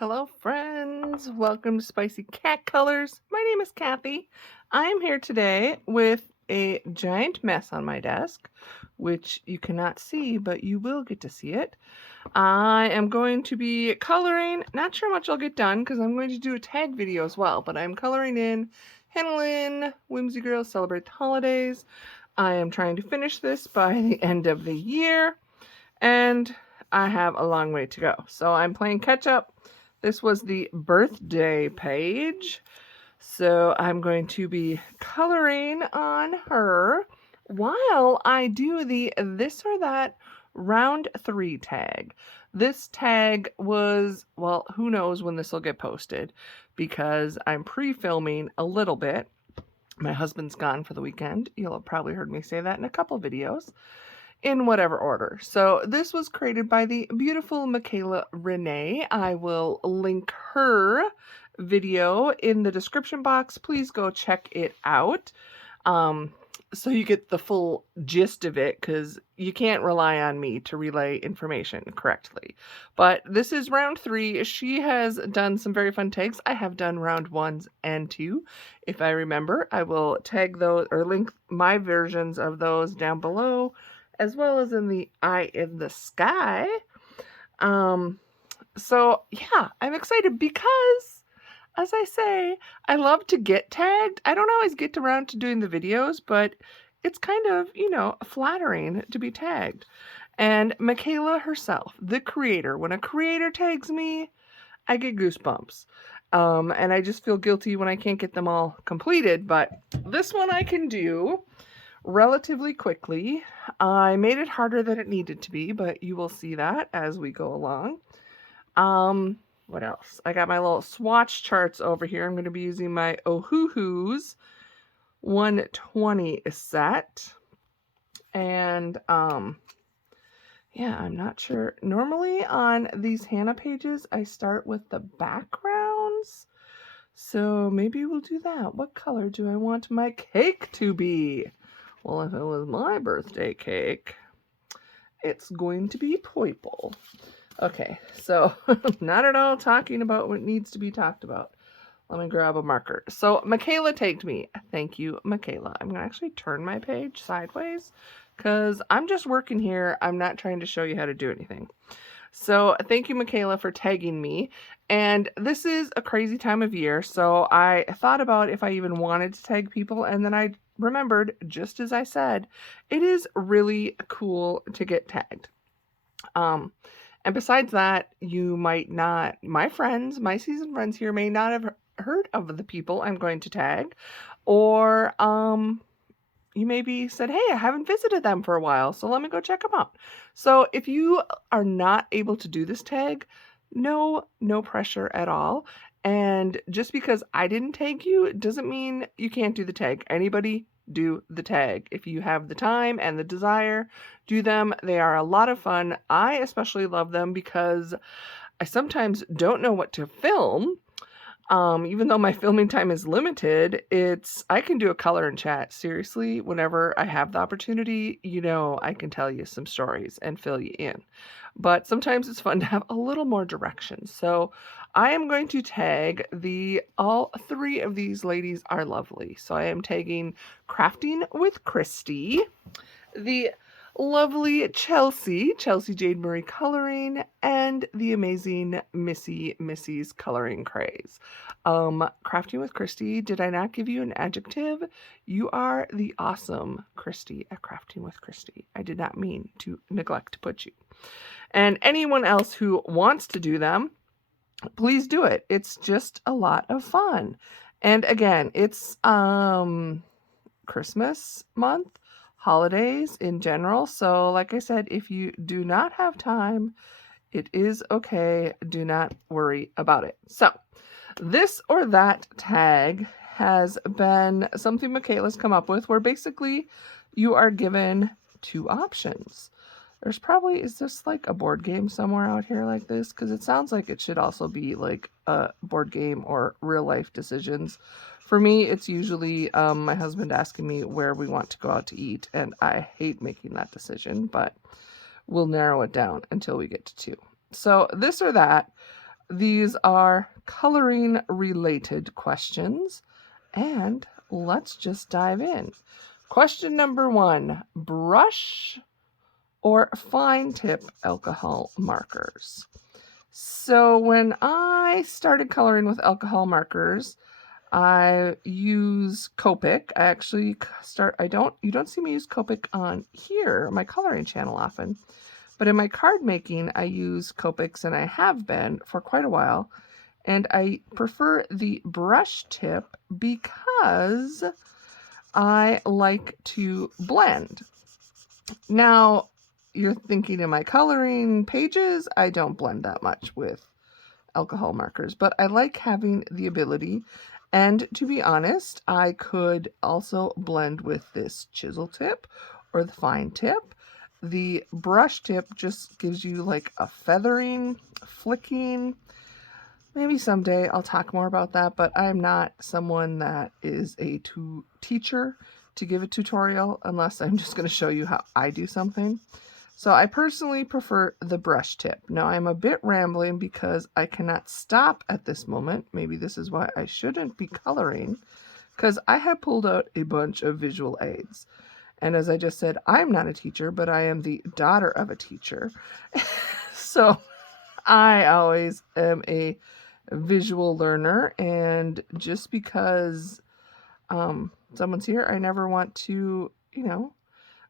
Hello friends, welcome to Spicy Cat Colors. My name is Kathy. I'm here today with a giant mess on my desk, which you cannot see, but you will get to see it. I am going to be coloring, not sure how much I'll get done because I'm going to do a tag video as well, but I'm coloring in Hanna, Lynn, Whimsy Girls Celebrate the Holidays. I am trying to finish this by the end of the year, and I have a long way to go. So I'm playing catch up. This was the birthday page, so I'm going to be coloring on her while I do the this or that round 3 tag. This tag was, well, who knows when this will get posted because I'm pre-filming a little bit. My husband's gone for the weekend. You'll have probably heard me say that in a couple videos, in whatever order. So this was created by the beautiful Michaela Renee. I will link her video in the description box. Please go check it out. So you get the full gist of it, because you can't rely on me to relay information correctly. But this is round 3. She has done some very fun tags. I have done round 1 and 2. If I remember, I will tag those or link my versions of those down below, as well as in the eye in the sky. So yeah, I'm excited because, as I say, I love to get tagged. I don't always get around to doing the videos, but it's kind of, flattering to be tagged. And Michaela herself, the creator, when a creator tags me, I get goosebumps. And I just feel guilty when I can't get them all completed, but this one I can do relatively quickly. I made it harder than it needed to be, but you will see that as we go along. What else? I got my little swatch charts over here. I'm going to be using my WAHOO's 120 set. And, yeah, I'm not sure. Normally on these Hanna pages, I start with the backgrounds. So maybe we'll do that. What color do I want my cake to be? Well, if it was my birthday cake, it's going to be purple. Okay, so not at all talking about what needs to be talked about. Let me grab a marker. So Michaela tagged me. Thank you, Michaela. I'm going to actually turn my page sideways because I'm just working here. I'm not trying to show you how to do anything. So thank you, Michaela, for tagging me. And this is a crazy time of year, so I thought about if I even wanted to tag people, and then I remembered, just as I said, it is really cool to get tagged. And besides that, you might not, my seasoned friends here may not have heard of the people I'm going to tag, or you maybe said, hey, I haven't visited them for a while, so let me go check them out. So if you are not able to do this tag, no pressure at all. And just because I didn't tag you doesn't mean you can't do the tag. Anybody do the tag. If you have the time and the desire, do them. They are a lot of fun. I especially love them because I sometimes don't know what to film. Even though my filming time is limited, I can do a color and chat. Seriously, whenever I have the opportunity, I can tell you some stories and fill you in. But sometimes it's fun to have a little more direction. So I am going to tag all 3 of these ladies are lovely. So I am tagging Crafting with Christy, the lovely Chelsea Jade Murray Coloring, and the amazing Missy's Coloring Craze. Crafting with Christy, did I not give you an adjective? You are the awesome Christy at Crafting with Christy. I did not mean to neglect to put you. And anyone else who wants to do them, please do it. It's just a lot of fun. And again, it's Christmas month, holidays in general. So like I said, if you do not have time, it is okay. Do not worry about it. So this or that tag has been something Michaela's come up with, where basically you are given 2 options. There's probably, is this like a board game somewhere out here like this? Because it sounds like it should also be like a board game or real life decisions. For me, it's usually my husband asking me where we want to go out to eat, and I hate making that decision, but we'll narrow it down until we get to 2. So this or that, these are coloring related questions, and let's just dive in. Question number 1, brush or fine tip alcohol markers? So when I started coloring with alcohol markers, I use Copic. You don't see me use Copic on here, my coloring channel often, but in my card making, I use Copics, and I have been for quite a while. And I prefer the brush tip because I like to blend. Now, you're thinking, in my coloring pages, I don't blend that much with alcohol markers, but I like having the ability. And to be honest, I could also blend with this chisel tip or the fine tip. The brush tip just gives you like a feathering, flicking. Maybe someday I'll talk more about that, but I'm not someone that is a teacher to give a tutorial unless I'm just going to show you how I do something. So I personally prefer the brush tip. Now I'm a bit rambling because I cannot stop at this moment. Maybe this is why I shouldn't be coloring, because I have pulled out a bunch of visual aids. And as I just said, I'm not a teacher, but I am the daughter of a teacher. So I always am a visual learner, and just because someone's here, I never want to,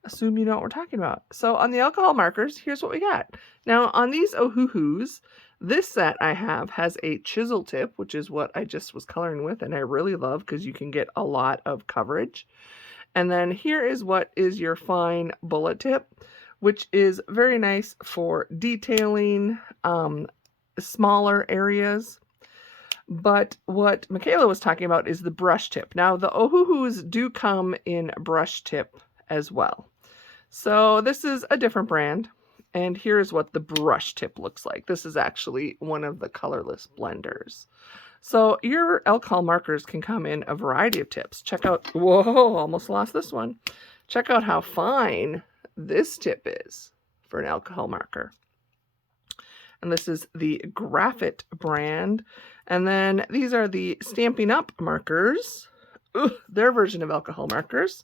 assume you know what we're talking about. So on the alcohol markers, here's what we got. Now on these WAHOOs, this set I have has a chisel tip, which is what I just was coloring with, and I really love because you can get a lot of coverage. And then here is what is your fine bullet tip, which is very nice for detailing smaller areas. But what Michaela was talking about is the brush tip. Now the WAHOOs do come in brush tip as well. So this is a different brand, and here's what the brush tip looks like. This is actually one of the colorless blenders. So your alcohol markers can come in a variety of tips. Check out, whoa, almost lost this one. Check out how fine this tip is for an alcohol marker. And this is the Graphite brand. And then these are the Stampin' Up markers. Their version of alcohol markers.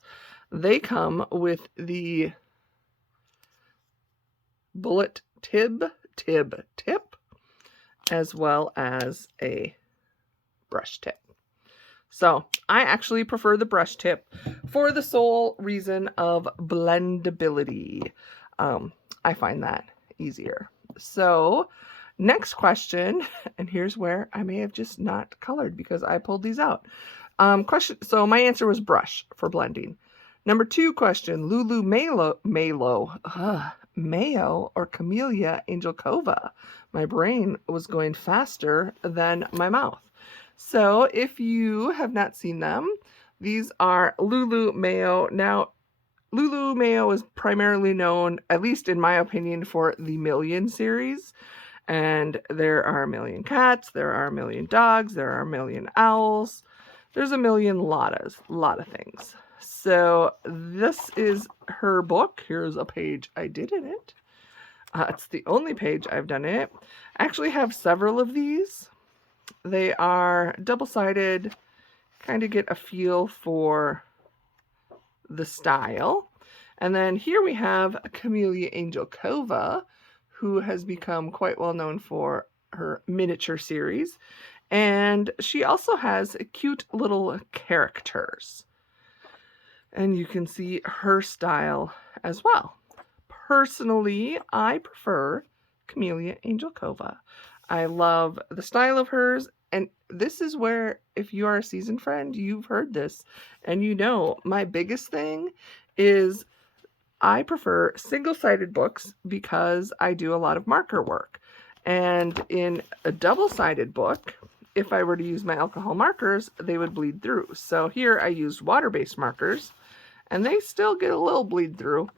They come with the bullet tip, as well as a brush tip. So I actually prefer the brush tip for the sole reason of blendability. I find that easier. So next question, and here's where I may have just not colored because I pulled these out. So my answer was brush for blending. Number 2 question, Lulu, Mayo or Kameliya Angelkova. My brain was going faster than my mouth. So if you have not seen them, these are Lulu, Mayo. Now, Lulu Mayo is primarily known, at least in my opinion, for the Million series. And there are a million cats, there are a million dogs, there are a million owls. There's a million lot of things. So this is her book. Here's a page I did in it. It's the only page I've done in it. I actually have several of these. They are double-sided, kind of get a feel for the style. And then here we have Kameliya Angelkova, who has become quite well known for her miniature series. And she also has cute little characters. And you can see her style as well. Personally, I prefer Kameliya Angelkova. I love the style of hers. And this is where, if you are a seasoned friend, you've heard this. And you know, my biggest thing is I prefer single-sided books because I do a lot of marker work. And in a double-sided book, if I were to use my alcohol markers, they would bleed through. So here I used water-based markers, and they still get a little bleed through,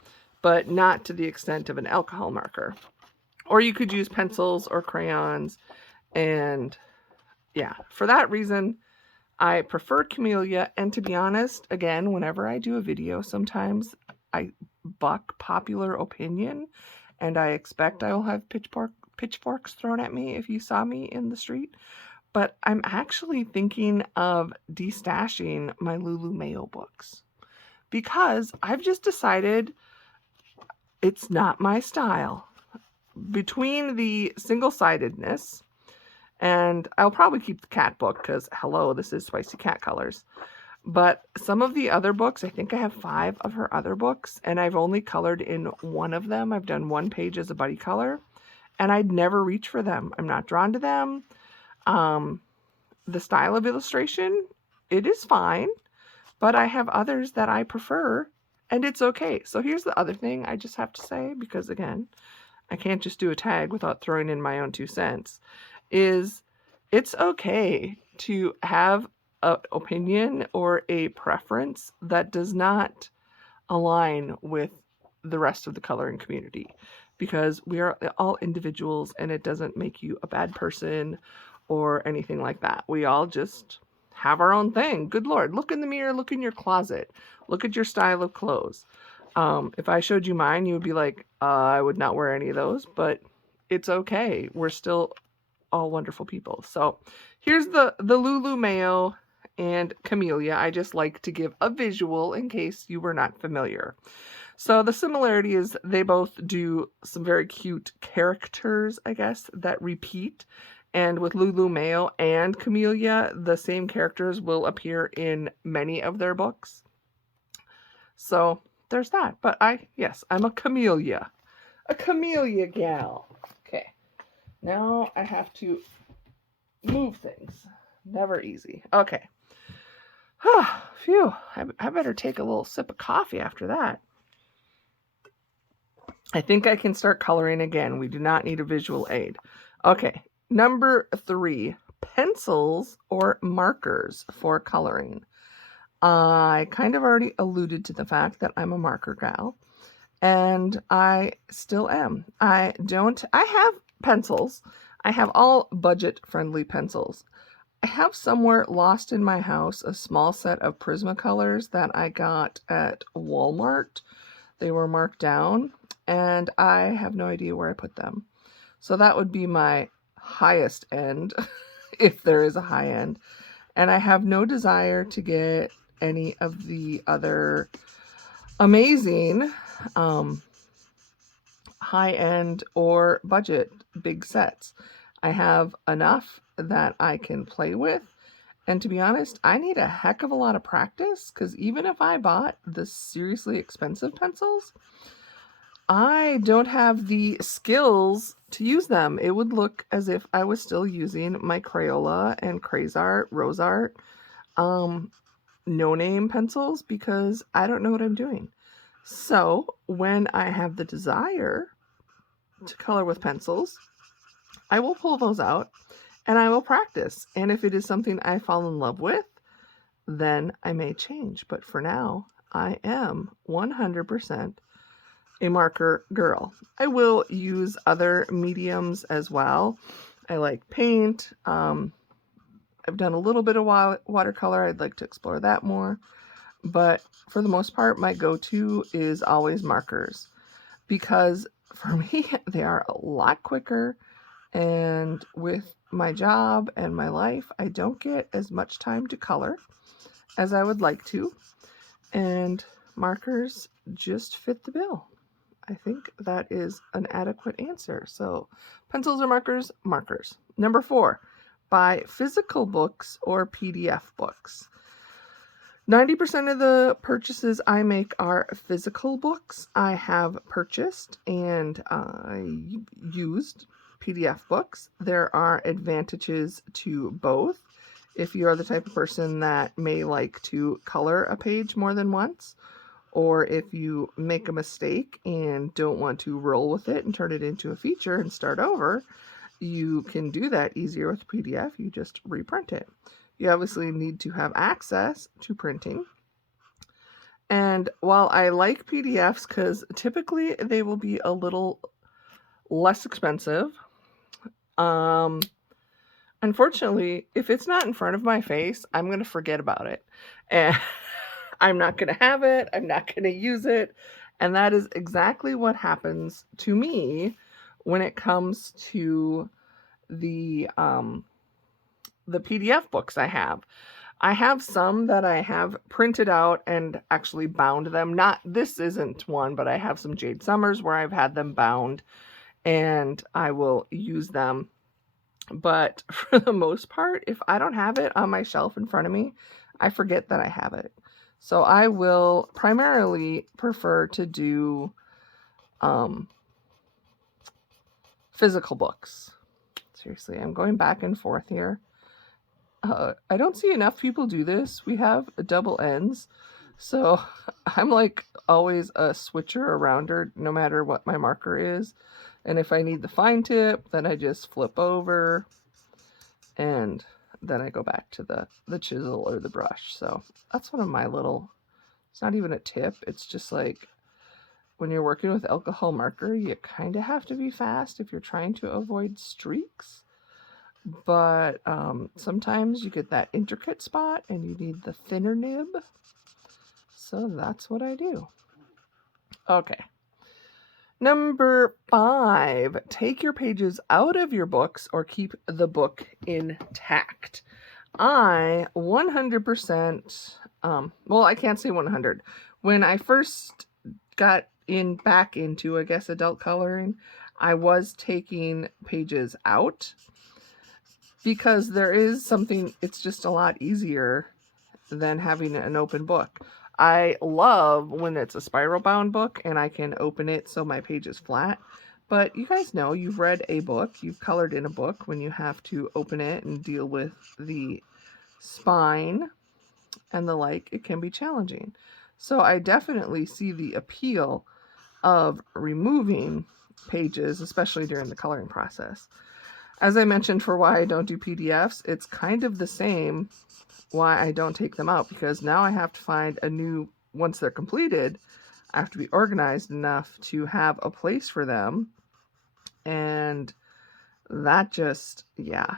but not to the extent of an alcohol marker. Or you could use pencils or crayons. And yeah, for that reason, I prefer Kameliya. And to be honest, again, whenever I do a video, sometimes I buck popular opinion, and I expect I will have pitchforks thrown at me if you saw me in the street. But I'm actually thinking of destashing my Lulu Mayo books because I've just decided it's not my style. Between the single-sidedness, and I'll probably keep the cat book because, hello, this is Spicy Cat Colors. But some of the other books, I think I have 5 of her other books, and I've only colored in one of them. I've done one page as a buddy color, and I'd never reach for them. I'm not drawn to them. The style of illustration, it is fine, but I have others that I prefer, and it's okay. So here's the other thing I just have to say, because again, I can't just do a tag without throwing in my own 2 cents, is it's okay to have an opinion or a preference that does not align with the rest of the coloring community, because we are all individuals and it doesn't make you a bad person or anything like that. We all just have our own thing. Good Lord, look in the mirror, look in your closet, look at your style of clothes. If I showed you mine, you would be like, I would not wear any of those, but it's okay. We're still all wonderful people. So here's the Lulu Mayo and Kameliya. I just like to give a visual in case you were not familiar. So the similarity is they both do some very cute characters, I guess, that repeat. And with Lulu Mayo and Kameliya, the same characters will appear in many of their books. So there's that. But yes, I'm a Kameliya gal. Okay, now I have to move things. Never easy. Okay. Phew, I better take a little sip of coffee after that. I think I can start coloring again. We do not need a visual aid. Okay, number 3, pencils or markers for coloring. I kind of already alluded to the fact that I'm a marker gal, and I still am. I have pencils. I have all budget-friendly pencils. I have somewhere lost in my house a small set of Prismacolors that I got at Walmart. They were marked down, and I have no idea where I put them. So that would be my highest end, if there is a high end. And I have no desire to get any of the other amazing high-end or budget big sets. I have enough that I can play with. And to be honest, I need a heck of a lot of practice, because even if I bought the seriously expensive pencils, I don't have the skills to use them. It would look as if I was still using my Crayola and Crayons Rose Art no-name pencils, because I don't know what I'm doing. So when I have the desire to color with pencils, I will pull those out and I will practice. And if it is something I fall in love with, then I may change. But for now, I am 100% a marker girl. I will use other mediums as well. I like paint. I've done a little bit of watercolor. I'd like to explore that more. But for the most part, my go-to is always markers, because for me, they are a lot quicker. And with my job and my life, I don't get as much time to color as I would like to. And markers just fit the bill. I think that is an adequate answer. So pencils or markers? Markers. Number 4, buy physical books or PDF books. 90% of the purchases I make are physical books. I have purchased and used PDF books. There are advantages to both. If you are the type of person that may like to color a page more than once, or if you make a mistake and don't want to roll with it and turn it into a feature and start over, you can do that easier with PDF. You just reprint it. You obviously need to have access to printing. And while I like PDFs because typically they will be a little less expensive, unfortunately, if it's not in front of my face, I'm going to forget about it. And I'm not going to have it. I'm not going to use it. And that is exactly what happens to me when it comes to the PDF books I have some that I have printed out and actually bound them. This isn't one, but I have some Jade Summers where I've had them bound and I will use them. But for the most part, if I don't have it on my shelf in front of me, I forget that I have it. So I will primarily prefer to do physical books. Seriously, I'm going back and forth here. I don't see enough people do this. We have double ends, so I'm like always a switcher arounder no matter what my marker is. And if I need the fine tip, then I just flip over and then I go back to the chisel or the brush. So that's one of my little, it's not even a tip. It's just like when you're working with alcohol marker, you kind of have to be fast if you're trying to avoid streaks. But sometimes you get that intricate spot and you need the thinner nib. So that's what I do. Okay. Number 5, take your pages out of your books or keep the book intact. I 100%, well, I can't say 100. When I first got back into, I guess, adult coloring, I was taking pages out because there is something, it's just a lot easier than having an open book. I love when it's a spiral bound book and I can open it so my page is flat. But you guys know, you've read a book, you've colored in a book, when you have to open it and deal with the spine and the like, it can be challenging. So I definitely see the appeal of removing pages, especially during the coloring process. As I mentioned for why I don't do PDFs, it's kind of the same why I don't take them out, because now I have to find a new, once they're completed, I have to be organized enough to have a place for them. And that just, yeah,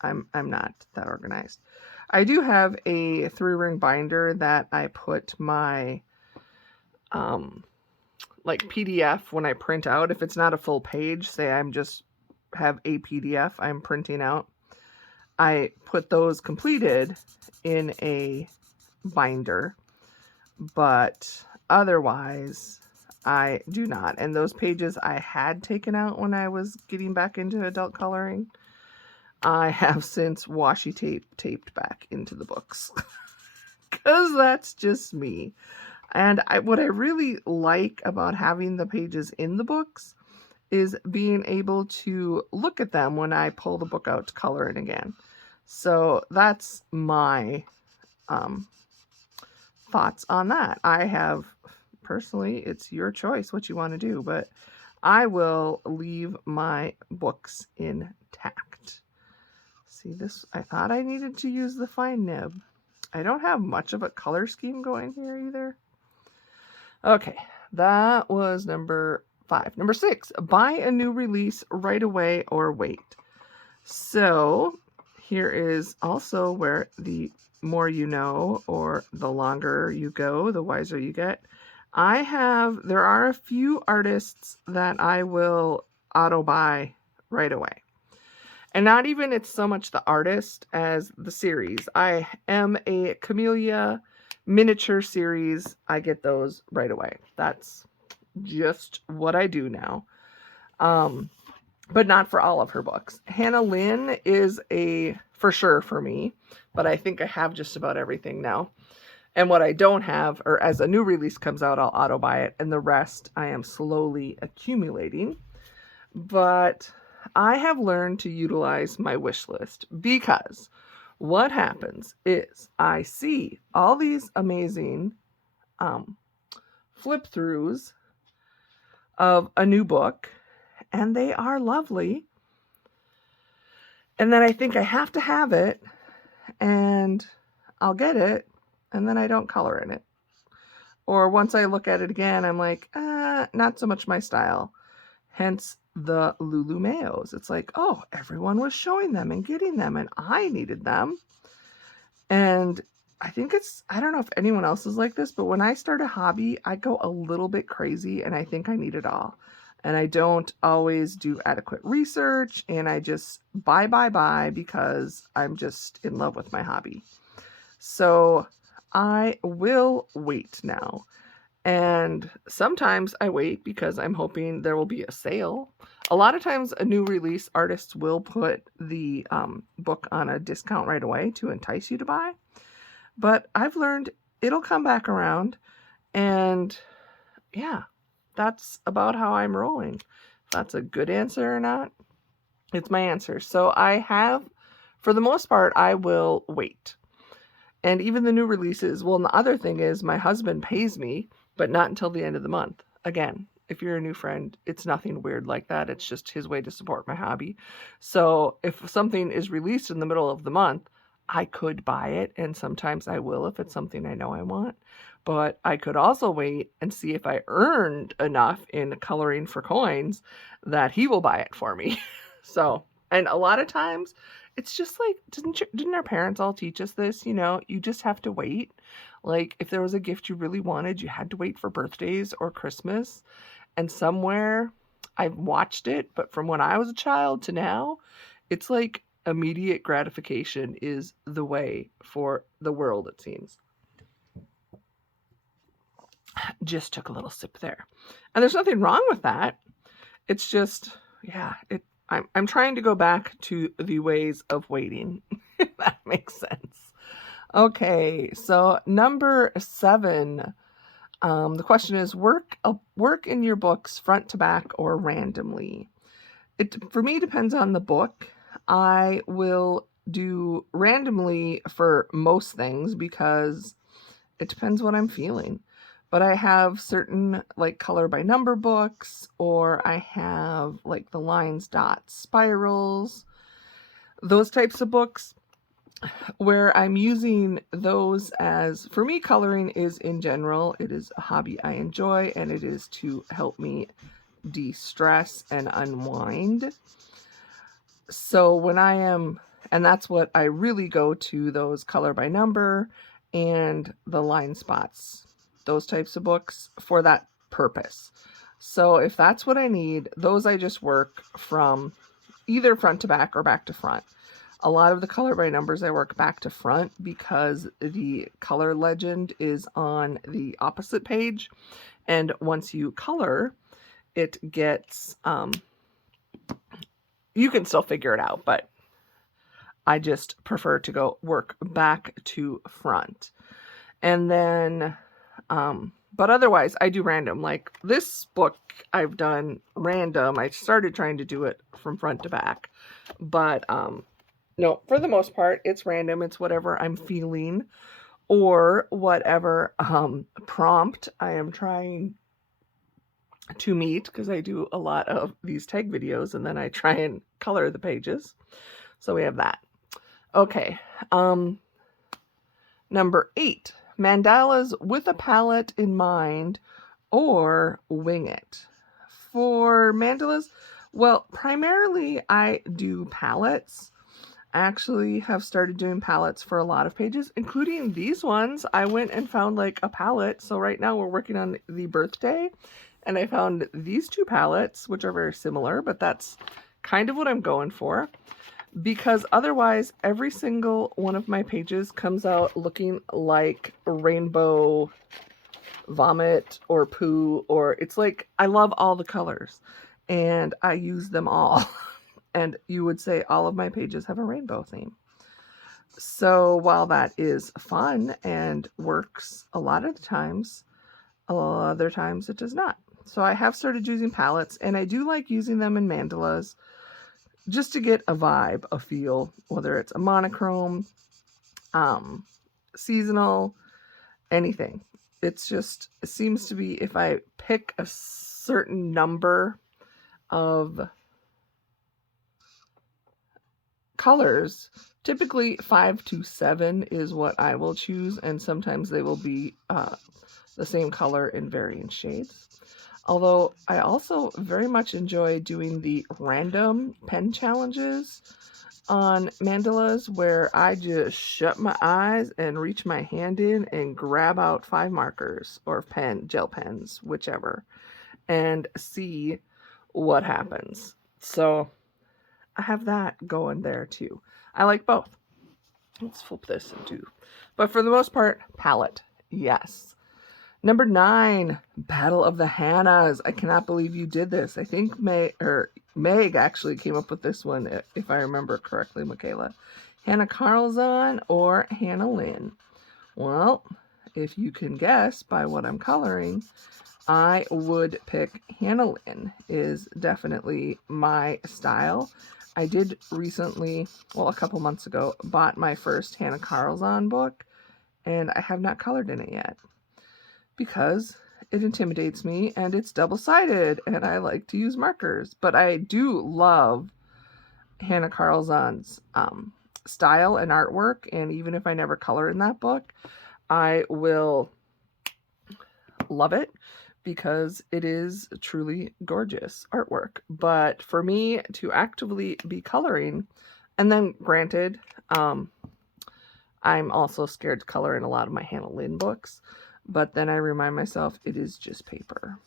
I'm not that organized. I do have a 3-ring binder that I put my like PDF when I print out. If it's not a full page, say I'm just have a PDF I'm printing out, I put those completed in a binder, but otherwise I do not. And those pages I had taken out when I was getting back into adult coloring, I have since washi taped back into the books because that's just me. And what I really like about having the pages in the books is being able to look at them when I pull the book out to color it again. So that's my thoughts on that. I have, personally, it's your choice what you want to do, but I will leave my books intact. See this, I thought I needed to use the fine nib. I don't have much of a color scheme going here either. Okay, that was number 5. Number 6, buy a new release right away or wait. So here is also where the more you know, or the longer you go, the wiser you get. There are a few artists that I will auto buy right away. And not even it's so much the artist as the series. I am a Kameliya miniature series. I get those right away. That's just what I do now. But not for all of her books. Hanna Lynn is a for sure for me, but I think I have just about everything now. And what I don't have, or as a new release comes out, I'll auto buy it, and the rest I am slowly accumulating. But I have learned to utilize my wish list, because what happens is I see all these amazing flip throughs of a new book, and they are lovely. And then I think I have to have it, and I'll get it, and then I don't color in it. Or once I look at it again, I'm like, not so much my style. Hence the Lulu Mayos. It's like, oh, everyone was showing them and getting them, and I needed them. And I think I don't know if anyone else is like this, but when I start a hobby, I go a little bit crazy, and I think I need it all. and I don't always do adequate research, and I just buy because I'm just in love with my hobby. So I will wait now. And sometimes I wait because I'm hoping there will be a sale. A lot of times a new release artist will put the book on a discount right away to entice you to buy. But I've learned it'll come back around. And yeah, that's about how I'm rolling. If that's a good answer or not, it's my answer. So I have, for the most part, I will wait. And even the new releases, well, and the other thing is my husband pays me, but not until the end of the month. Again, if you're a new friend, it's nothing weird like that. It's just his way to support my hobby. So if something is released in the middle of the month, I could buy it, and sometimes I will if it's something I know I want. But I could also wait and see if I earned enough in coloring for coins that he will buy it for me. So, and a lot of times, it's just like, didn't our parents all teach us this? You know, you just have to wait. Like, if there was a gift you really wanted, you had to wait for birthdays or Christmas. And somewhere, I've watched it, but from when I was a child to now, it's like immediate gratification is the way for the world, it seems. Just took a little sip there. And there's nothing wrong with that. It's just, yeah, I'm trying to go back to the ways of waiting, if that makes sense. Okay, so number 7. The question is, work in your books front to back or randomly. It, for me, depends on the book. I will do randomly for most things because it depends what I'm feeling. But I have certain like color by number books, or I have like the lines, dots, spirals, those types of books where I'm using those as, for me, coloring is in general, it is a hobby I enjoy, and it is to help me de-stress and unwind. So when I am, and that's what I really go to, those color by number and the line spots, those types of books for that purpose. So if that's what I need, those I just work from either front to back or back to front. A lot of the color by numbers I work back to front because the color legend is on the opposite page. And once you color, it gets, you can still figure it out, but I just prefer to go work back to front. And then, but otherwise I do random. Like this book I've done random. I started trying to do it from front to back, but no, for the most part, it's random. It's whatever I'm feeling or whatever prompt I am trying to meet, because I do a lot of these tag videos and then I try and color the pages. So we have that. Okay. Number 8, mandalas with a palette in mind or wing it. For mandalas, well, primarily I do palettes. I actually have started doing palettes for a lot of pages, including these ones. I went and found like a palette. So right now we're working on the birthday, and I found these 2 palettes, which are very similar, but that's kind of what I'm going for, because otherwise every single one of my pages comes out looking like a rainbow vomit or poo, or it's like, I love all the colors and I use them all. And you would say all of my pages have a rainbow theme. So while that is fun and works a lot of the times, other times it does not. So I have started using palettes, and I do like using them in mandalas just to get a vibe, a feel, whether it's a monochrome, seasonal, anything. It's just, it seems to be, if I pick a certain number of colors, typically 5 to 7 is what I will choose, and sometimes they will be the same color in varying shades. Although I also very much enjoy doing the random pen challenges on mandalas, where I just shut my eyes and reach my hand in and grab out 5 markers or gel pens, whichever, and see what happens. So I have that going there too. I like both. Let's flip this into, but for the most part, palette. Yes. Number 9, Battle of the Hannas. I cannot believe you did this. I think Meg actually came up with this one, if I remember correctly, Michaela. Hanna Karlzon or Hanna Lynn? Well, if you can guess by what I'm coloring, I would pick Hanna Lynn. Is definitely my style. I did recently, well, a couple months ago, bought my first Hanna Karlzon book, and I have not colored in it yet because it intimidates me and it's double-sided and I like to use markers. But I do love Hanna Karlzon's style and artwork, and even if I never color in that book, I will love it because it is truly gorgeous artwork. But for me to actively be coloring, and then granted, I'm also scared to color in a lot of my Hanna Lynn books, but then I remind myself it is just paper.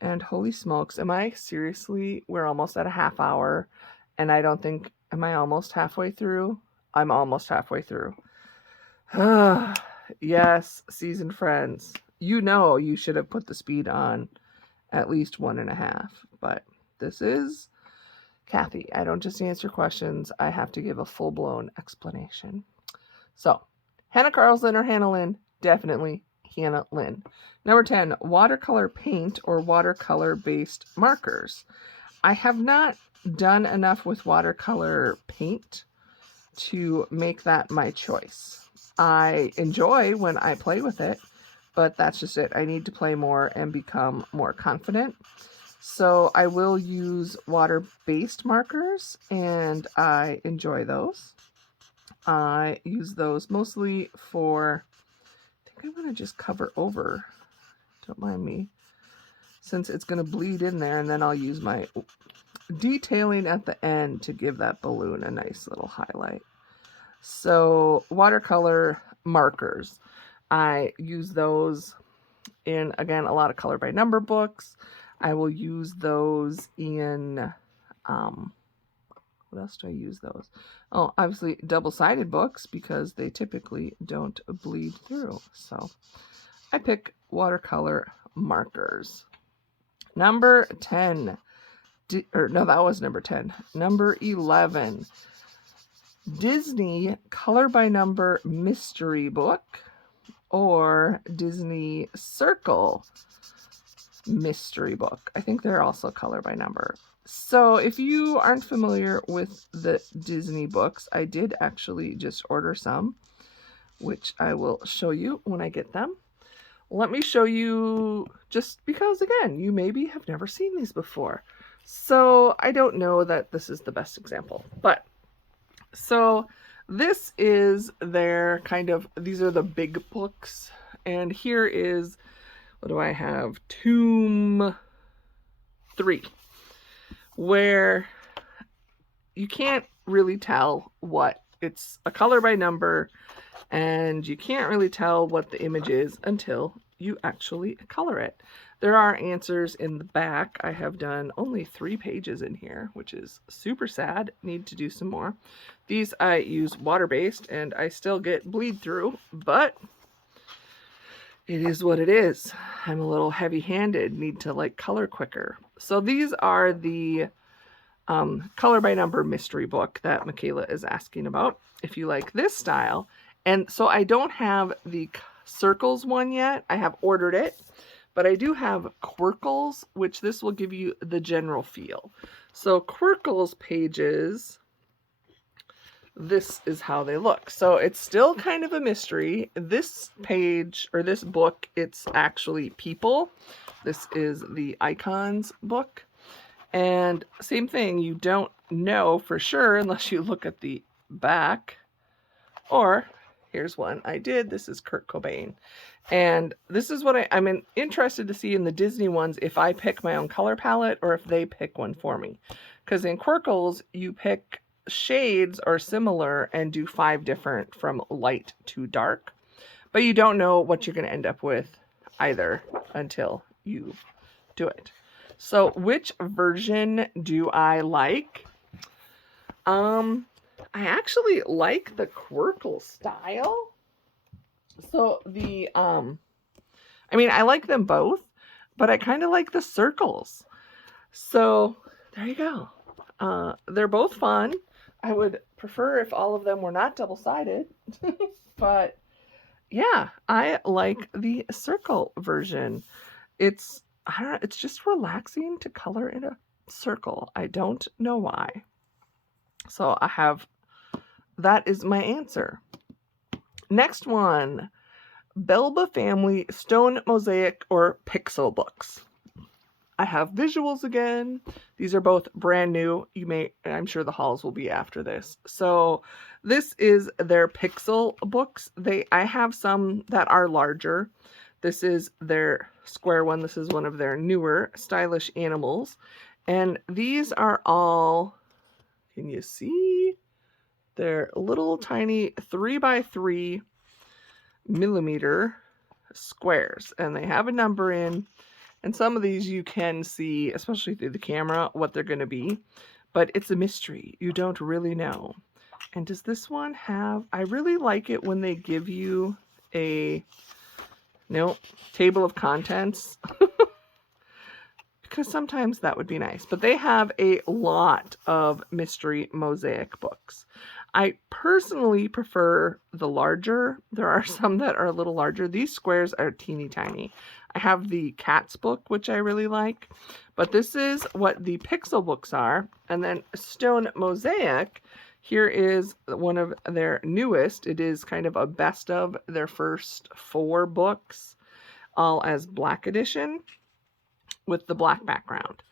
And holy smokes, am I seriously, we're almost at a half hour, and I don't think, am I almost halfway through? I'm almost halfway through. Yes, seasoned friends. You know you should have put the speed on at least 1.5. But this is Kathy. I don't just answer questions. I have to give a full-blown explanation. So, Hanna Karlzon or Hanna Lynn? Definitely Hanna Lynn. Number 10, watercolor paint or watercolor-based markers. I have not done enough with watercolor paint to make that my choice. I enjoy when I play with it, but that's just it. I need to play more and become more confident. So I will use water-based markers, and I enjoy those. I use those mostly for, I think I'm going to just cover over, don't mind me, since it's going to bleed in there, and then I'll use my detailing at the end to give that balloon a nice little highlight. So watercolor markers, I use those in, again, a lot of color by number books. I will use those in, what else do I use those? Oh, obviously double-sided books because they typically don't bleed through. So I pick watercolor markers. Number 10, no, that was number 10. Number 11, Disney color by number mystery book or Disney Circle mystery book. I think they're also color by number. So if you aren't familiar with the Disney books, I did actually just order some, which I will show you when I get them. Let me show you, just because, again, you maybe have never seen these before. So I don't know that this is the best example, but so this is their kind of, these are the big books. And here is, what do I have? Tomb 3, where you can't really tell what, it's a color by number, and you can't really tell what the image is until you actually color it. There are answers in the back. I have done only 3 pages in here, which is super sad. Need to do some more. These I use water-based, and I still get bleed through, but it is what it is. I'm a little heavy-handed, need to like color quicker. So these are the color by number mystery book that Michaela is asking about, if you like this style. And so I don't have the circles one yet. I have ordered it, but I do have Quirkles, which this will give you the general feel. So Quirkles pages, this is how they look. So it's still kind of a mystery. This page, or this book, it's actually people. This is the icons book. And same thing, you don't know for sure unless you look at the back. Or, here's one I did. This is Kurt Cobain. And this is what I'm interested to see in the Disney ones, if I pick my own color palette or if they pick one for me. Because in Quirkles, you pick shades or similar and do 5 different from light to dark. But you don't know what you're going to end up with either until you do it. So which version do I like? I actually like the Quirkle style. So I like them both, but I kind of like the circles. So there you go. They're both fun. I would prefer if all of them were not double-sided, but yeah, I like the circle version. It's, I don't know, it's just relaxing to color in a circle. I don't know why. So that is my answer. Next one, Belba family stone mosaic or pixel books. I have visuals again. These are both brand new. I'm sure the hauls will be after this. So this is their pixel books. I have some that are larger. This is their square one. This is one of their newer stylish animals. And these are all, can you see? They're little tiny 3x3 millimeter squares. And they have a number in. And some of these you can see, especially through the camera, what they're going to be. But it's a mystery. You don't really know. And does this one have... I really like it when they give you a table of contents. Because sometimes that would be nice. But they have a lot of mystery mosaic books. I personally prefer the larger. There are some that are a little larger. These squares are teeny tiny. I have the Cats book, which I really like. But this is what the pixel books are. And then Stone Mosaic, here is one of their newest. It is kind of a best of their first 4 books, all as black edition with the black background.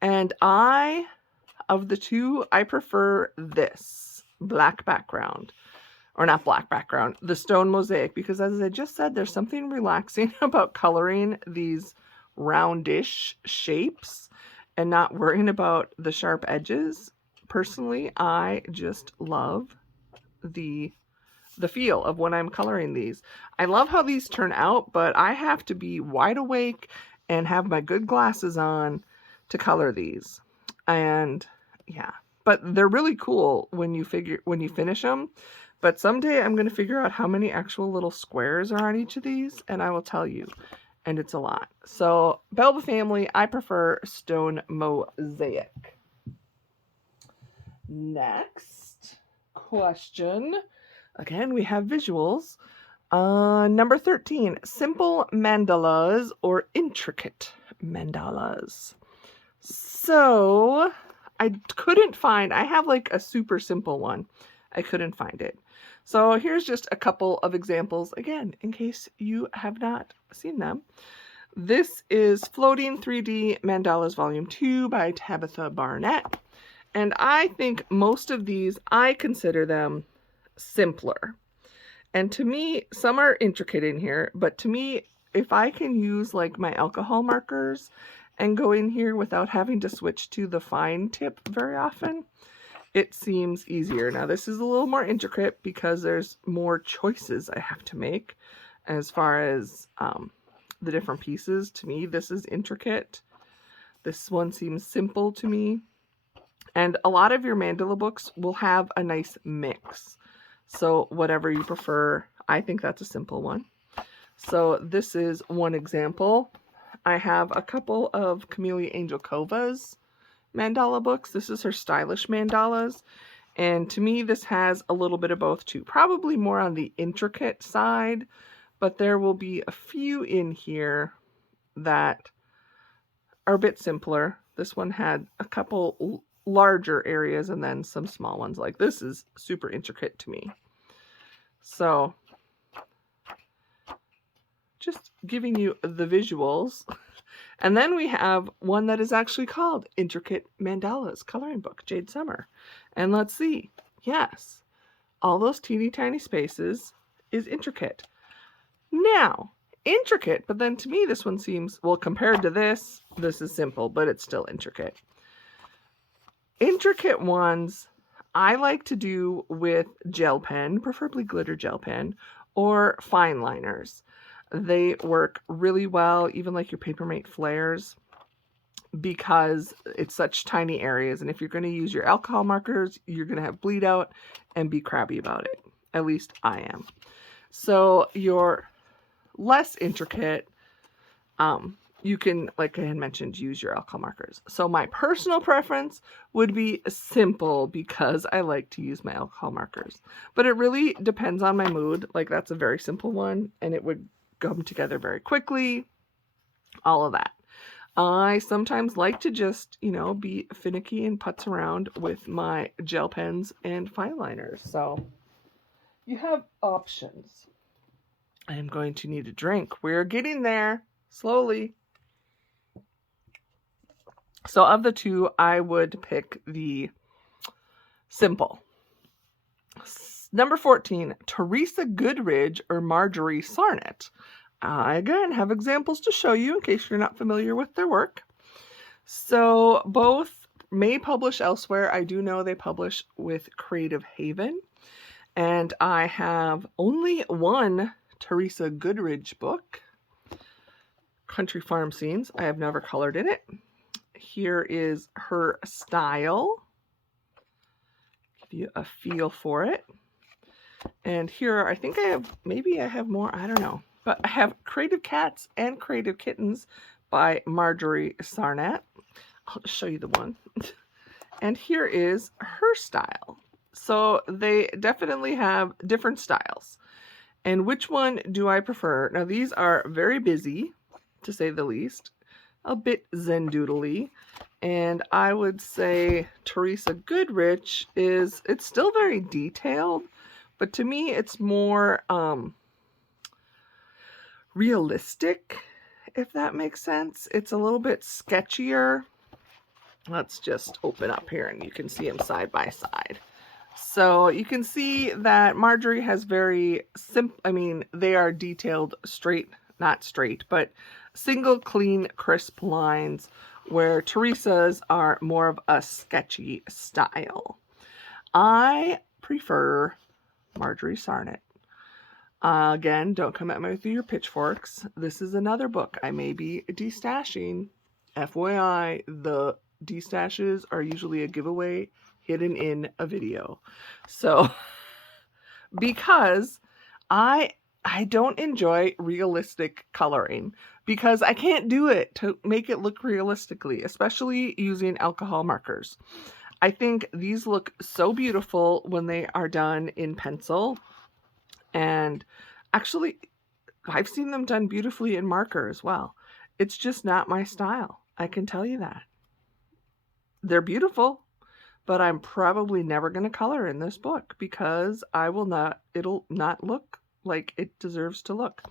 And of the two, I prefer this black background. Or not black background, the stone mosaic, because as I just said, there's something relaxing about coloring these roundish shapes and not worrying about the sharp edges. Personally, I just love the feel of when I'm coloring these. I love how these turn out, but I have to be wide awake and have my good glasses on to color these. And yeah, but they're really cool when you finish them. But someday I'm going to figure out how many actual little squares are on each of these, and I will tell you. And it's a lot. So, Belba family, I prefer stone mosaic. Next question. Again, we have visuals. Number 13, simple mandalas or intricate mandalas. So, I have like a super simple one. I couldn't find it. So here's just a couple of examples, again, in case you have not seen them. This is Floating 3D Mandalas Volume 2 by Tabitha Barnett. And I think most of these, I consider them simpler. And to me, some are intricate in here, but to me, if I can use like my alcohol markers and go in here without having to switch to the fine tip very often, it seems easier. Now this is a little more intricate because there's more choices I have to make as far as the different pieces. To me, this is intricate. This one seems simple to me. And a lot of your mandala books will have a nice mix. So whatever you prefer, I think that's a simple one. So this is one example. I have a couple of Kameliya Angelkova's mandala books. This is her stylish mandalas. And to me, this has a little bit of both too. Probably more on the intricate side, but there will be a few in here that are a bit simpler. This one had a couple larger areas and then some small ones. Like this is super intricate to me. So just giving you the visuals. And then we have one that is actually called Intricate Mandalas Coloring Book, Jade Summer. And let's see. Yes, all those teeny tiny spaces is intricate. Now, intricate, but then to me this one seems, well, compared to this is simple, but it's still intricate. Intricate ones I like to do with gel pen, preferably glitter gel pen, or fine liners. They work really well, even like your Paper Mate flares. because it's such tiny areas. And if you're going to use your alcohol markers, you're going to have bleed out and be crabby about it. At least I am. So your less intricate, you can, like I had mentioned, use your alcohol markers. So my personal preference would be simple because I like to use my alcohol markers. But it really depends on my mood. Like that's a very simple one and it would come together very quickly. All of that. I sometimes like to just, you know, be finicky and putz around with my gel pens and fine liners. So you have options. I am going to need a drink. We're getting there slowly. So of the two, I would pick the simple. Number 14, Teresa Goodridge or Marjorie Sarnet. I, again, have examples to show you in case you're not familiar with their work. So both may publish elsewhere. I do know they publish with Creative Haven. And I have only one Teresa Goodridge book, Country Farm Scenes. I have never colored in it. Here is her style. Give you a feel for it. And here, I think I have, maybe I have more, I don't know. But I have Creative Cats and Creative Kittens by Marjorie Sarnet. I'll just show you the one. And here is her style. So they definitely have different styles. And which one do I prefer? Now these are very busy, to say the least. A bit zen-doodly. And I would say Teresa Goodridge is, it's still very detailed, but to me it's more realistic, if that makes sense. It's a little bit sketchier. Let's just open up here and you can see them side by side. So you can see that Marjorie has very simple, I mean, they are detailed straight, not straight, but single, clean, crisp lines, where Teresa's are more of a sketchy style. I prefer Marjorie Sarnet. Again, don't come at me with your pitchforks. This is another book I may be destashing. FYI, the destashes are usually a giveaway hidden in a video. So, because I don't enjoy realistic coloring, because I can't do it to make it look realistically, especially using alcohol markers. I think these look so beautiful when they are done in pencil. And actually, I've seen them done beautifully in marker as well. It's just not my style. I can tell you that. They're beautiful, but I'm probably never going to color in this book because it'll not look like it deserves to look.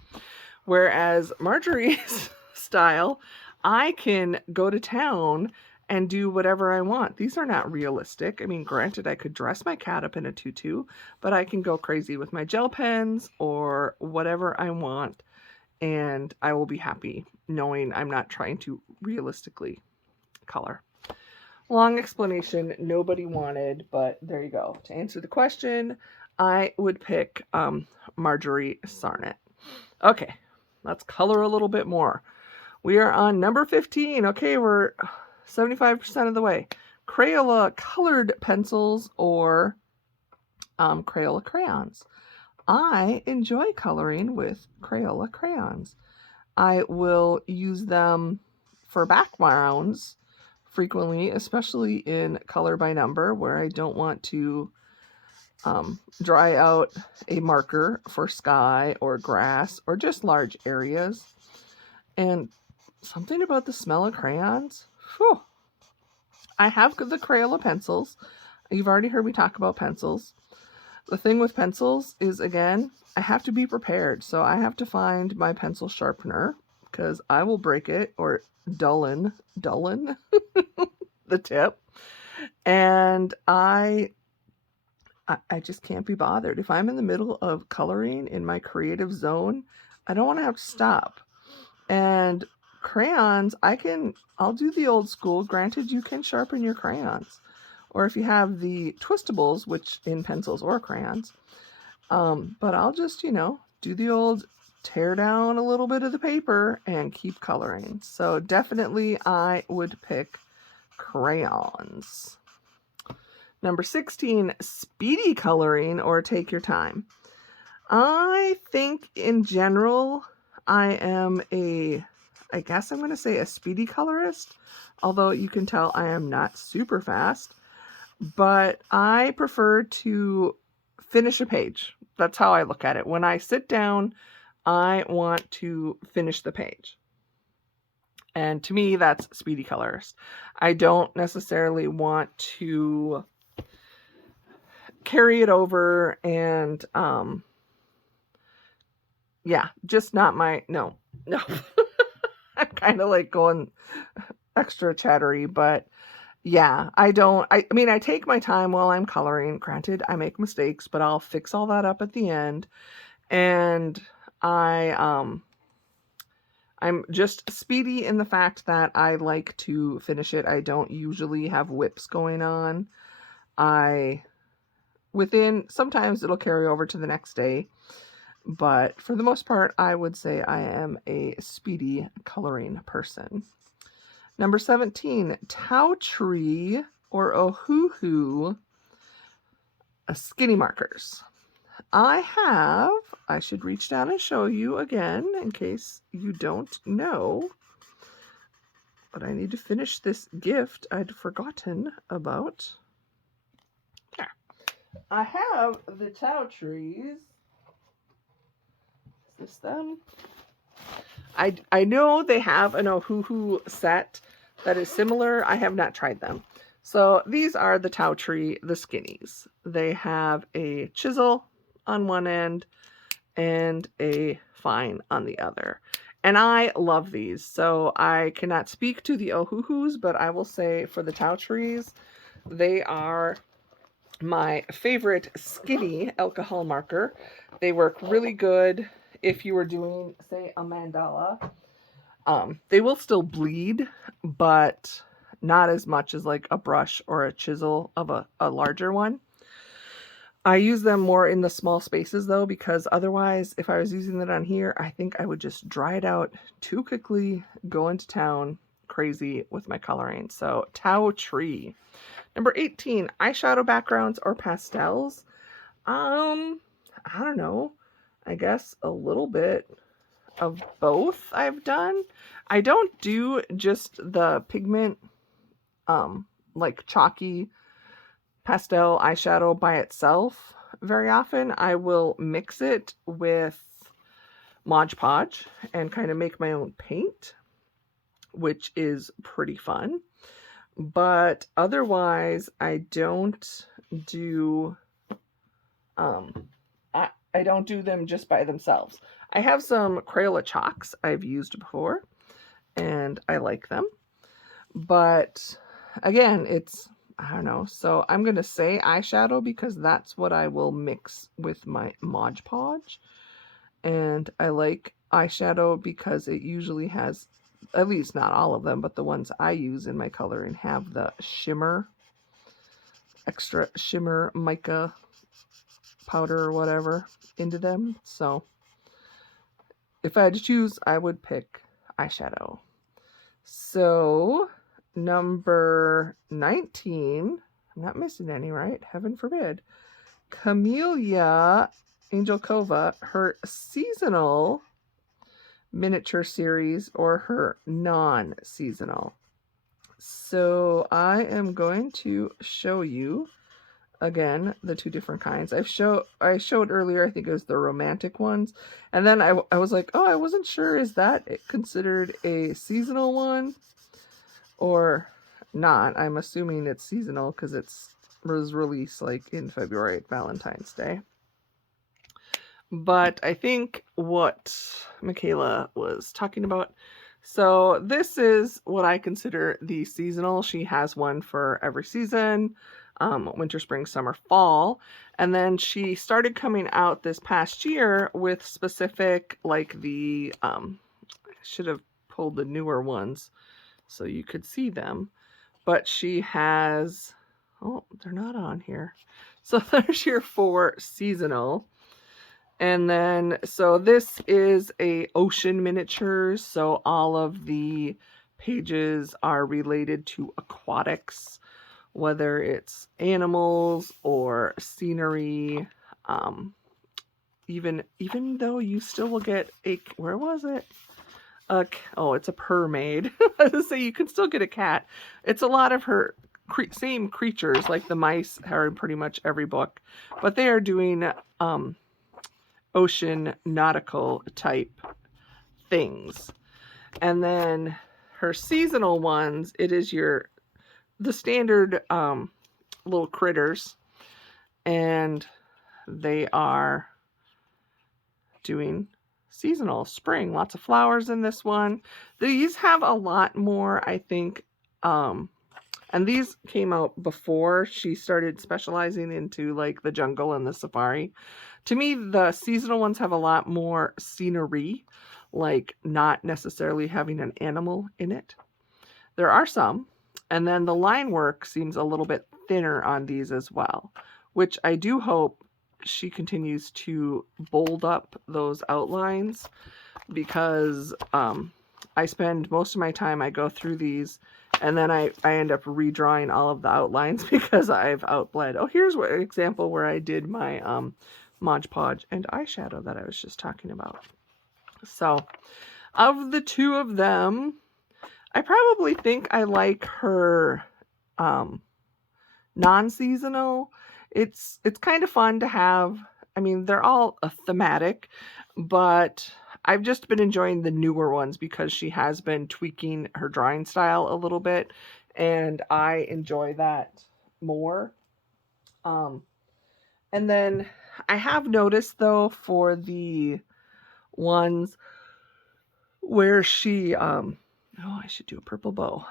Whereas Marjorie's style, I can go to town and do whatever I want. These are not realistic. I mean, granted, I could dress my cat up in a tutu, but I can go crazy with my gel pens or whatever I want, and I will be happy knowing I'm not trying to realistically color. Long explanation, nobody wanted, but there you go. To answer the question, I would pick Marjorie Sarnet. Okay, let's color a little bit more. We are on number 15. Okay, we're 75% of the way. Crayola colored pencils or Crayola crayons. I enjoy coloring with Crayola crayons. I will use them for backgrounds frequently, especially in color by number, where I don't want to dry out a marker for sky or grass or just large areas. And something about the smell of crayons. Whew. I have the Crayola pencils. You've already heard me talk about pencils. The thing with pencils is, again, I have to be prepared. So I have to find my pencil sharpener because I will break it or dullen the tip. And I just can't be bothered. If I'm in the middle of coloring in my creative zone, I don't want to have to stop. And crayons, I'll do the old school. Granted, you can sharpen your crayons. Or if you have the twistables, which in pencils or crayons. But I'll just, do the old tear down a little bit of the paper and keep coloring. So definitely I would pick crayons. Number 16, speedy coloring or take your time. I think in general, I am I guess I'm going to say a speedy colorist, although you can tell I am not super fast, but I prefer to finish a page. That's how I look at it. When I sit down, I want to finish the page. And to me, that's speedy colorist. I don't necessarily want to carry it over and, yeah, just not my, no. I'm kind of like going extra chattery, but yeah, I mean, I take my time while I'm coloring. Granted, I make mistakes, but I'll fix all that up at the end. And I'm just speedy in the fact that I like to finish it. I don't usually have whips going on. Sometimes it'll carry over to the next day, but for the most part, I would say I am a speedy coloring person. Number 17, Towtree or WAHOO skinny markers. I should reach down and show you again in case you don't know, but I need to finish this gift I'd forgotten about. There. I have the Towtrees. Is this them? I know they have an WAHOO set that is similar. I have not tried them. So these are the Towtree, the skinnies. They have a chisel on one end and a fine on the other. And I love these. So I cannot speak to the WAHOOs, but I will say for the Towtrees, they are my favorite skinny alcohol marker. They work really good if you were doing, say, a mandala. They will still bleed, but not as much as like a brush or a chisel of a larger one. I use them more in the small spaces though, because otherwise, if I was using it on here, I think I would just dry it out too quickly, go into town crazy with my coloring. So Towtree. Number 18, eyeshadow backgrounds or pastels. I don't know. I guess a little bit of both I've done. I don't do just the pigment, like chalky pastel eyeshadow by itself very often. I will mix it with Mod Podge and kind of make my own paint, which is pretty fun. But otherwise, I don't do I don't do them just by themselves. I have some Crayola chalks I've used before, and I like them. But again, I don't know. So I'm going to say eyeshadow because that's what I will mix with my Mod Podge. And I like eyeshadow because it usually has, at least not all of them, but the ones I use in my coloring have the shimmer, extra shimmer mica powder or whatever into them. So if I had to choose, I would pick eyeshadow. So number 19, I'm not missing any, right? Heaven forbid. Kameliya Angelkova, her seasonal miniature series or her non-seasonal. So I am going to show you again the two different kinds. I showed earlier, I think it was the romantic ones, and then I was like, oh, I wasn't sure, is that considered a seasonal one or not? I'm assuming it's seasonal because it was released like in February at Valentine's Day. But I think what Michaela was talking about, so this is what I consider the seasonal. She has one for every season, winter, spring, summer, fall. And then she started coming out this past year with specific, like the, I should have pulled the newer ones so you could see them. But she has, oh, they're not on here. So there's your 4 seasonal. And then, so this is a ocean miniatures. So all of the pages are related to aquatics, whether it's animals or scenery. Even though you still will get a, where was it? Oh, it's a mermaid. So you can still get a cat. It's a lot of her same creatures, like the mice are in pretty much every book, but they are doing ocean nautical type things. And then her seasonal ones, it is the standard little critters, and they are doing seasonal spring, lots of flowers in this one. These have a lot more, I think, and these came out before she started specializing into like the jungle and the safari. To me, the seasonal ones have a lot more scenery, like not necessarily having an animal in it. There are some, and then the line work seems a little bit thinner on these as well, which I do hope she continues to bold up those outlines, because I spend most of my time, I go through these and then I end up redrawing all of the outlines because I've outbled. Oh, here's an example where I did my Mod Podge and eyeshadow that I was just talking about. So of the two of them, I probably think I like her non-seasonal. It's kind of fun to have. I mean, they're all thematic, but I've just been enjoying the newer ones because she has been tweaking her drawing style a little bit, and I enjoy that more. And then I have noticed, though, for the ones where she oh, I should do a purple bow.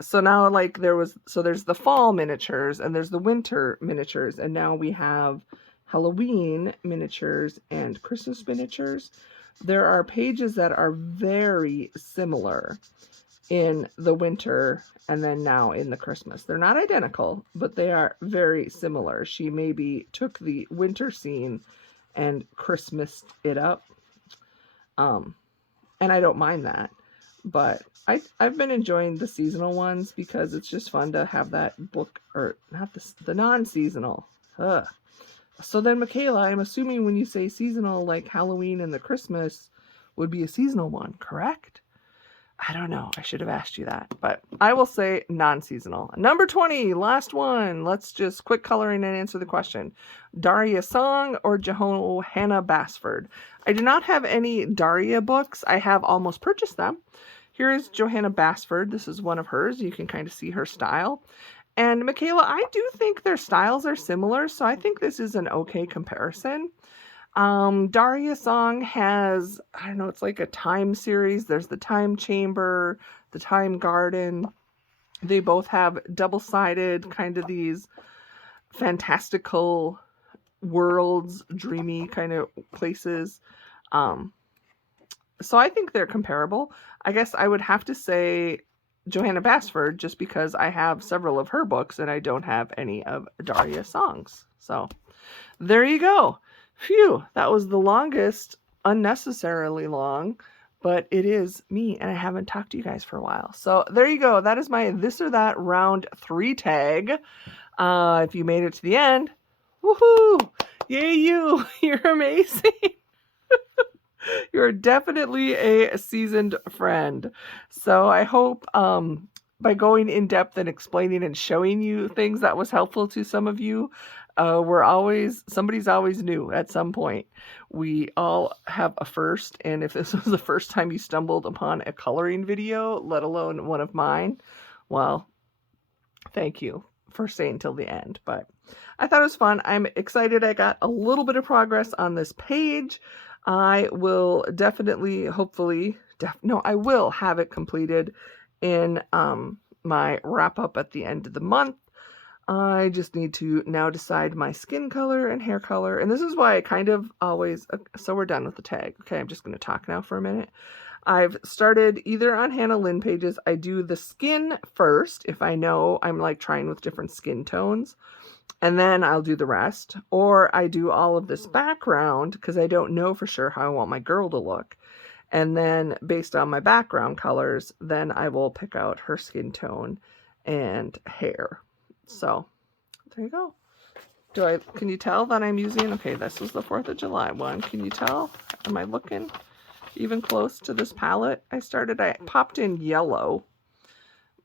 So now, like, there's the fall miniatures and there's the winter miniatures, and now we have Halloween miniatures and Christmas miniatures. There are pages that are very similar in the winter and then now in the Christmas. They're not identical, but they are very similar. She maybe took the winter scene and Christmased it up. And I don't mind that. But I've been enjoying the seasonal ones because it's just fun to have that book, or not the non-seasonal. Ugh. So then, Michaela, I'm assuming when you say seasonal, like Halloween and the Christmas would be a seasonal one, correct? I don't know. I should have asked you that. But I will say non-seasonal. Number 20, last one. Let's just quick coloring and answer the question. Daria Song or Hanna Basford? I do not have any Daria books. I have almost purchased them. Here is Johanna Basford. This is one of hers. You can kind of see her style. And Michaela, I do think their styles are similar, so I think this is an okay comparison. Daria Song has, I don't know, it's like a time series. There's the Time Chamber, the Time Garden. They both have double-sided, kind of these fantastical worlds, dreamy kind of places. So I think they're comparable. I guess I would have to say Johanna Basford, just because I have several of her books and I don't have any of Daria Song's. So there you go. Phew, that was the longest, unnecessarily long, but it is me and I haven't talked to you guys for a while. So there you go. That is my This or That round 3 tag. If you made it to the end, woohoo! Yay you! You're amazing! You're definitely a seasoned friend. So I hope by going in depth and explaining and showing you things that was helpful to some of you. Somebody's always new at some point. We all have a first, and if this was the first time you stumbled upon a coloring video, let alone one of mine, well, thank you for staying till the end. But I thought it was fun. I'm excited I got a little bit of progress on this page. I will definitely, hopefully, I will have it completed in my wrap up at the end of the month. I just need to now decide my skin color and hair color. And this is why I kind of always, so we're done with the tag. Okay, I'm just going to talk now for a minute. I've started either on Hanna Lynn pages. I do the skin first if I know I'm like trying with different skin tones. and then I'll do the rest. Or I do all of this background because I don't know for sure how I want my girl to look. And then based on my background colors, then I will pick out her skin tone and hair. So there you go. Can you tell that I'm using, okay, this is the 4th of July one. Can you tell? Am I looking even close to this palette? I popped in yellow,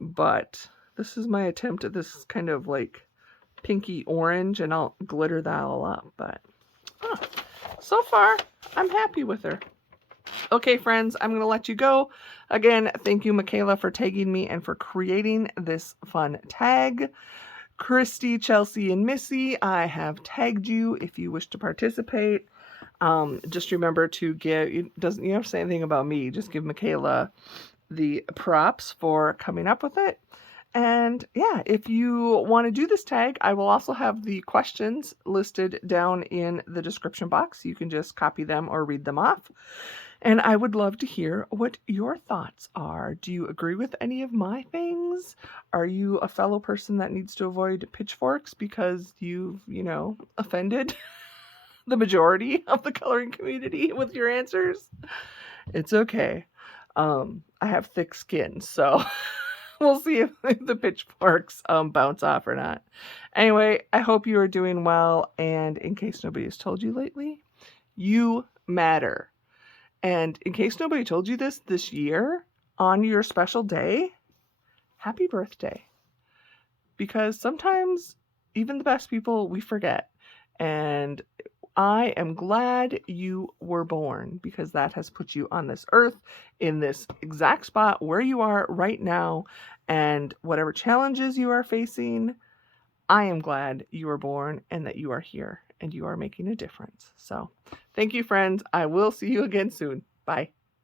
but this is my attempt at this kind of like pinky orange, and I'll glitter that all up. But so far, I'm happy with her. Okay, friends, I'm going to let you go. Again, thank you, Michaela, for tagging me and for creating this fun tag. Christy, Chelsea, and Missy, I have tagged you if you wish to participate. Just remember to give, you don't have to say anything about me, just give Michaela the props for coming up with it. And yeah, if you want to do this tag, I will also have the questions listed down in the description box. You can just copy them or read them off. And I would love to hear what your thoughts are. Do you agree with any of my things? Are you a fellow person that needs to avoid pitchforks because you've, offended the majority of the coloring community with your answers? It's okay. I have thick skin, so we'll see if the pitchforks bounce off or not. Anyway, I hope you are doing well. And in case nobody has told you lately, you matter. And in case nobody told you this year, on your special day, happy birthday. Because sometimes, even the best people, we forget. And I am glad you were born, because that has put you on this earth, in this exact spot where you are right now. And whatever challenges you are facing, I am glad you were born and that you are here and you are making a difference. So thank you, friends. I will see you again soon. Bye.